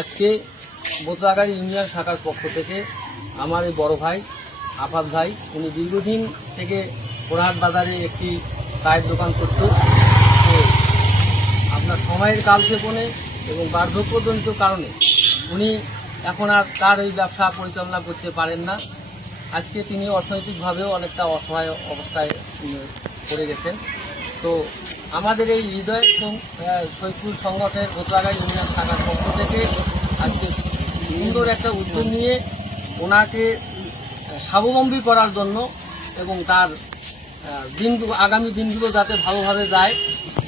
আজকে বোতলাগাড়ি ইউনিয়ন শাখার পক্ষ থেকে আমার এই বড় ভাই আফাত ভাই, উনি দীর্ঘদিন থেকে কোরহাট বাজারে একটি চায়ের দোকান করত। তো আপনার সময়ের কালক্ষেপণে এবং বার্ধক্যজনিত কারণে উনি এখন আর তার এই ব্যবসা পরিচালনা করতে পারেন না। আজকে তিনি অর্থনৈতিকভাবেও অনেকটা অসহায় অবস্থায় পড়ে গেছেন। তো আমাদের এই হৃদয় শৈপুর সংগঠনের বোতলাগাড়ি ইউনিয়ন শাখার পক্ষ থেকে আজকে সুন্দর একটা উদ্যোগ নিয়ে ওনাকে স্বাবলম্বী করার জন্য এবং তার আগামী দিনগুলো যাতে ভালোভাবে যায়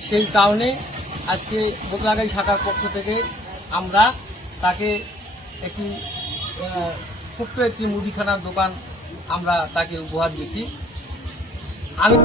সেই কারণে আজকে বোতলাগাড়ি শাখার পক্ষ থেকে আমরা তাকে একটি ছোট্ট একটি মুদিখানার দোকান আমরা তাকে উপহার দিচ্ছি। আমি